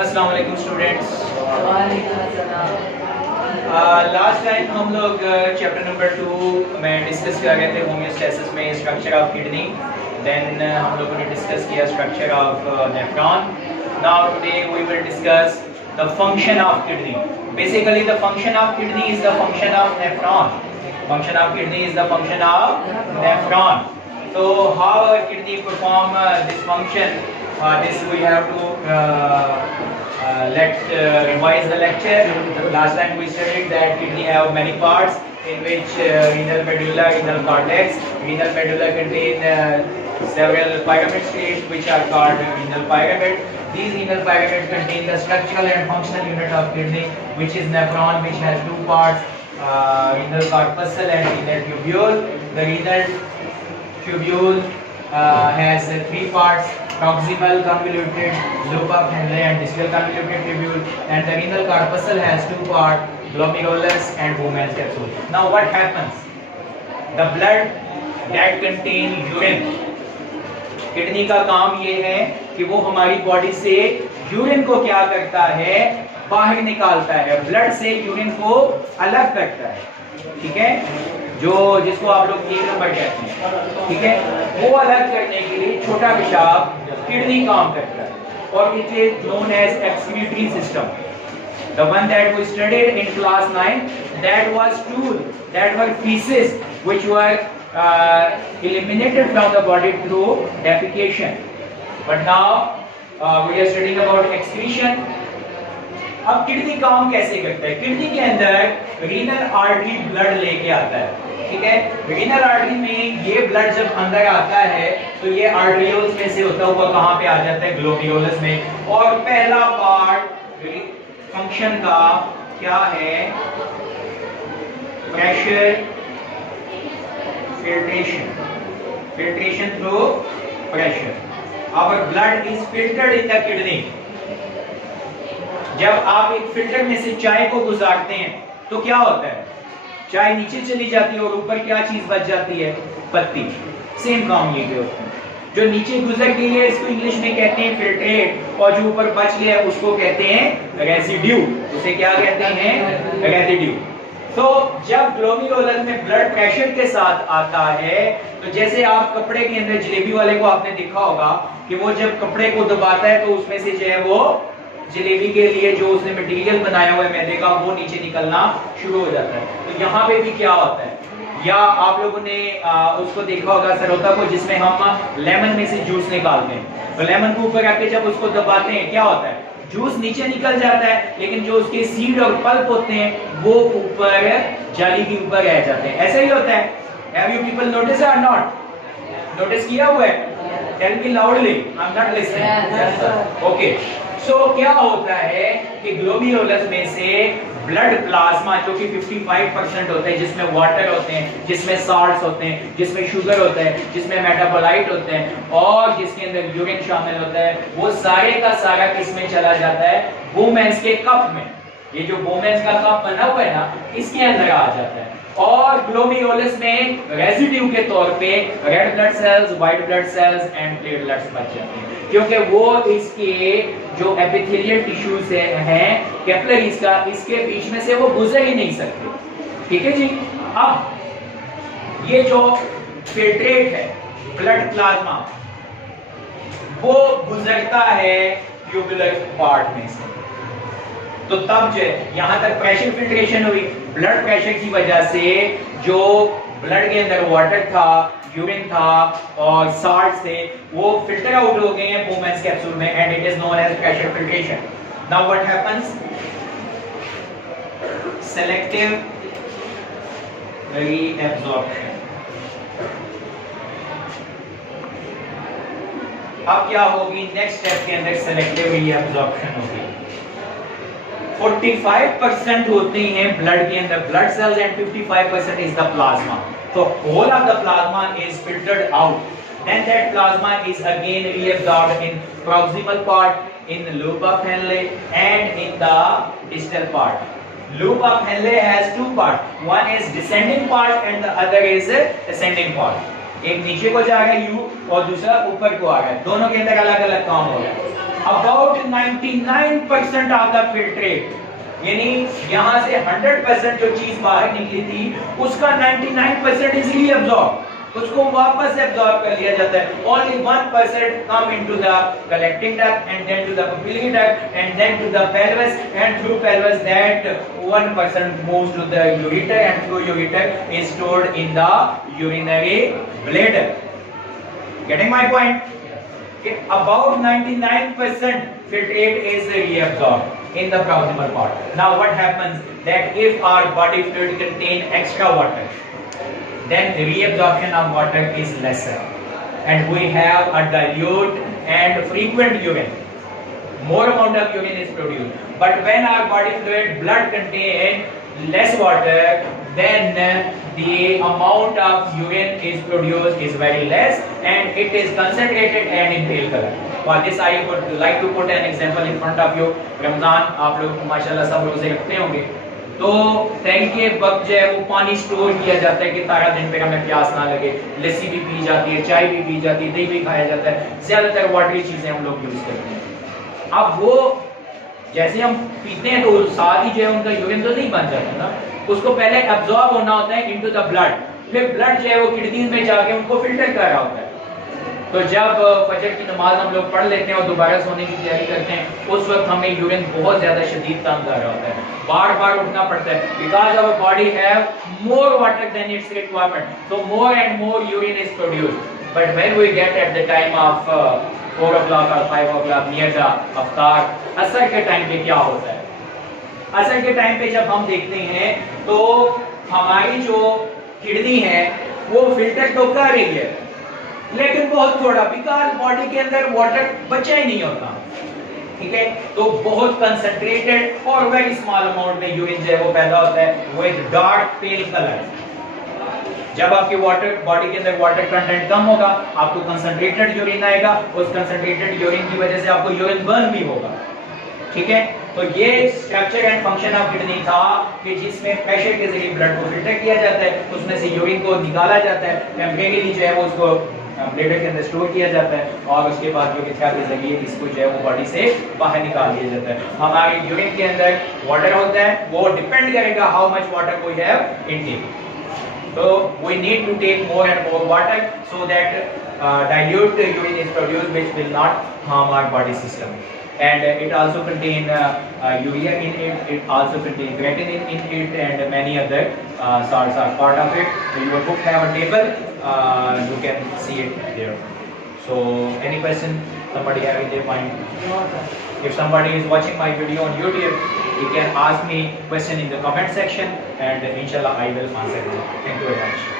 अस्सलाम वालेकुम स्टूडेंट्स। वालेकुम लास्ट टाइम हम लोग चैप्टर नंबर 2 में डिस्कस कर रहे थे होमियोस्टेसिस में स्ट्रक्चर ऑफ किडनी। देन हम लोगों ने डिस्कस किया structure of nephron. Now today we will discuss the function of kidney. Basically the function of kidney is the function of nephron. Function of kidney is the function of nephron. So how our kidney perform this function? This we have to revise the lecture. Last time we studied that kidney have many parts, in which renal medulla, renal cortex. Renal medulla contain several pyramid states which are called renal pyramid. These renal pyramids contain the structural and functional unit of kidney, which is nephron, which has two parts. Renal corpuscle and renal tubule. The renal tubule has three parts: proximal convoluted, loop of Henle, and distal convoluted tubule. And the renal corpuscle has two parts: glomerulus and Bowman's capsule. Now what happens? The blood that contain urine. Kidney का काम ये है कि वो हमारी body से urine को क्या करता है, बाहर निकालता है, ब्लड से यूरिन को अलग करता है। ठीक है, जिसको आप लोग एक नंबर कहते हैं। ठीक है, वो अलग करने के लिए छोटा पेशाब किडनी काम करता है और it is known as excretory system. The one that we studied in class 9, that was stool, that were feces which were eliminated from the body through defecation. But now we are studying about excretion. अब kidney काम कैसे करता है? Kidney के अंदर renal artery blood लेके आता है। ठीक है, रीनल आर्टरी में ये ब्लड जब अंदर आता है तो ये आर्टरियोल्स में से होता हुआ कहां पे आ जाता है? ग्लोमेरुलस में। और पहला पार्ट फंक्शन का क्या है? Pressure filtration through pressure. Our blood is filtered in the kidney. जब आप एक फिल्टर में से चाय को गुजारते हैं तो क्या होता है? चाय नीचे चली जाती है और ऊपर क्या चीज बच जाती है? पत्ती। सेम काम ये होता है। जो नीचे गुजर गई है इसको इंग्लिश में कहते हैं फिल्ट्रेट, और जो ऊपर बच गया है उसको कहते हैं रेसिड्यू। उसे क्या कहते हैं? रेसिड्यू। तो जब ग्लोमेरुलस में ब्लड प्रेशर के साथ आता है तो जैसे आप कपड़े के अंदर जलेबी वाले को आपने देखा होगा कि वो जब कपड़े को दबाता है तो उसमें से जो है वो जलेबी के लिए जो उसने मटेरियल बनाया हुआ है मैदे का वो नीचे निकलना शुरू हो जाता है। तो यहाँ पे भी क्या होता है? या आप लोगों ने उसको देखा होगा सरोता को, जिसमें हम लेमन में से जूस निकालते हैं। तो लेमन को ऊपर आके जब उसको दबाते हैं क्या होता है? जूस नीचे निकल जाता है, लेकिन जो उसके सीड और पल्प होते हैं वो ऊपर जाली के ऊपर रह जाते हैं। ऐसा ही होता है। Have you people noticed or not? Notice किया हुआ है? Tell me loudly. I'm not listening. Okay. So क्या होता है कि ग्लोमेरुलस में से ब्लड प्लाज्मा जो कि 55% होता है, जिसमें वाटर होते हैं, जिसमें साल्ट्स होते हैं, जिसमें शुगर होता है, जिसमें मेटाबोलाइट होते हैं और जिसके अंदर यूरिन शामिल होता है, वो सारे का सारा किसमें चला जाता है? बोमेंस के कप में। ये जो बोमेंस का कप बना हुआ है ना, इसके अंदर आ जाता है। और ग्लोमेरुलस में रेसिड्यू के तौर पे red blood cells, white blood cells and platelets बच जाते हैं, क्योंकि वो इसके जो एपिथेलियल टिश्यूज हैं कैपिलरीज का, इसके बीच में से वो गुजर ही नहीं सकते। ठीक है जी। अब ये जो फिल्ट्रेट है ब्लड प्लाज्मा वो गुजरता है ट्यूबुलर पार्ट में से। तो तब जो यहां तक प्रेशर फिल्ट्रेशन हुई, ब्लड प्रेशर की वजह से जो ब्लड के अंदर वाटर था, यूरिन था और साल्ट्स थे, वो फिल्टर आउट हो गए हैं बोमेंस कैप्सूल में, and it is known as pressure filtration. Now what happens? Selective reabsorption. अब क्या होगी? नेक्स्ट स्टेप के अंदर सेलेक्टिव रीएब्जॉर्प्शन होगी। 45% होते हैं ब्लड के अंदर blood cells and 55% is the plasma. So whole of the plasma is filtered out. Then that plasma is again reabsorbed in proximal part, in the loop of Henle and in the distal part. Loop of Henle has two parts. One is descending part and the other is ascending part. एक नीचे को जा रहा है U और दूसरा ऊपर को आ रहा है। दोनों के अंदर अलग अलग काम हो रहा है। अबाउट 99% ऑफ द फिल्ट्रेट, यानी यहां से 100% जो चीज बाहर निकली थी उसका 99% इज रीअब्सॉर्ब, उसको वापस एब्सॉर्ब कर लिया जाता है. Only 1% come into the collecting duct and then to the papillary duct and then to the pelvis and through pelvis that 1% moves to the ureter and through ureter is stored in the urinary bladder. Getting my point? About 99% filtrate is reabsorbed in the proximal part. Now what happens that if our body fluid contain extra water, then reabsorption of water is lesser and we have a dilute and frequent urine. More amount of urine is produced. But when our body fluid blood contain less water, then the amount of urine is produced is very less and it is concentrated and in pale color. For this I would like to put an example in front of you. Ramzan आप लोग माशाल्लाह सब रोजे रखते होंगे, तो तहरी के वक्त जो है वो पानी स्टोर किया जाता है कि सारा दिन पे हमें प्यास ना लगे. लस्सी भी पी जाती है, चाय भी पी जाती है, दही भी खाया जाता है, ज्यादातर वाटरी चीजें हम लोग यूज करते हैं. अब वो जैसे हम पीते हैं तो साथ ही जो है उनका यूरिन तो नहीं बन जाता ना, उसको पहले एब्जॉर्ब होना होता है इनटू द ब्लड, फिर ब्लड जो है वो किडनी में जाके उनको फिल्टर कर रहा होता है. तो जब फजर की नमाज हम लोग पढ़ लेते हैं और दोबारा सोने की तैयारी करते हैं, उस वक्त हमें यूरिन बहुत ज्यादा शदीद तंग कर रहा होता है, बार बार उठना पड़ता है, because our body have more water than its requirement, so more and more urine is produced. But when we get at the time of 4 o'clock or 5 o'clock near the अफ्तार, असर के टाइम पे क्या होता है? असर के टाइम पे जब हम देखते हैं तो हमारी जो किडनी है वो फिल्टर तो कर रही है लेकिन बहुत थोड़ा, बिकॉज बॉडी के अंदर वाटर बचा ही नहीं होता. ठीक है, तो बहुत कंसंट्रेटेड और वेरी स्मॉल अमाउंट में यूरिन जो है वो पैदा होता है विद डार्क पेल कलर. जब आपके वाटर बॉडी के अंदर वाटर कंटेंट कम होगा, आपको कंसंट्रेटेड यूरिन आएगा, उस कंसंट्रेटेड यूरिन की वजह से आपको यूरिन बर्न भी होगा. ठीक है, तो ये structure and function of kidney था कि जिसमें प्रेशर के जरिए ब्लड को फिल्टर किया जाता है, उसमें से यूरिन को निकाला जाता है, टेम्परेरीली जो है वो उसको ब्लैडर के अंदर स्टोर किया जाता है और उसके बाद जो क्या के जरिए इसको जो है वो बॉडी से बाहर निकाल दिया जाता है. हमारे यूरिन के अंदर वाटर होता है, वो डिपेंड करेगा how much water we have intake. So we need to take more and more water so that dilute urine is produced, which will not harm our body system. And it also contain urea in it. It also contain creatinine in it, and many other salts are part of it. So your book have a table. You can see it there. So any question somebody have in their mind? If somebody is watching my video on YouTube, he can ask me question in the comment section, and inshallah I will answer them. Thank you very much.